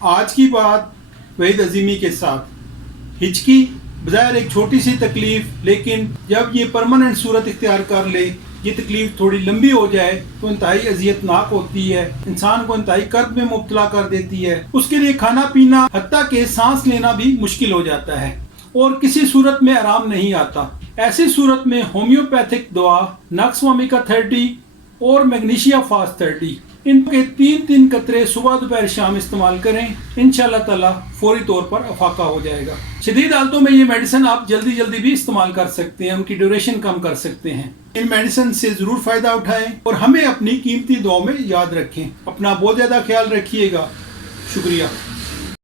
आज की बात वहीद अजीमी के साथ। हिचकी बज़ाहिर एक छोटी सी तकलीफ, लेकिन जब ये परमानेंट सूरत इख्तियार कर ले, ये तकलीफ थोड़ी लंबी हो जाए तो इंतहाई अजियतनाक होती है, इंसान को इंतहाई कर्ब में मुब्तला कर देती है। उसके लिए खाना पीना हत्ता के सांस लेना भी मुश्किल हो जाता है और किसी सूरत में आराम नहीं आता। ऐसी सूरत में होम्योपैथिक दवा नक्सवामिका 30 और मैग्नीशिया फास्ट 30 इनके 3-3 कतरे सुबह दोपहर शाम इस्तेमाल करें, इंशाल्लाह ताला फौरी तौर पर अफाका हो जाएगा। शदीद हालतों में ये मेडिसिन आप जल्दी भी इस्तेमाल कर सकते हैं, उनकी ड्यूरेशन कम कर सकते हैं। इन मेडिसिन से जरूर फायदा उठाएं और हमें अपनी कीमती दुआओं में याद रखें। अपना बहुत ज्यादा ख्याल रखिएगा। शुक्रिया।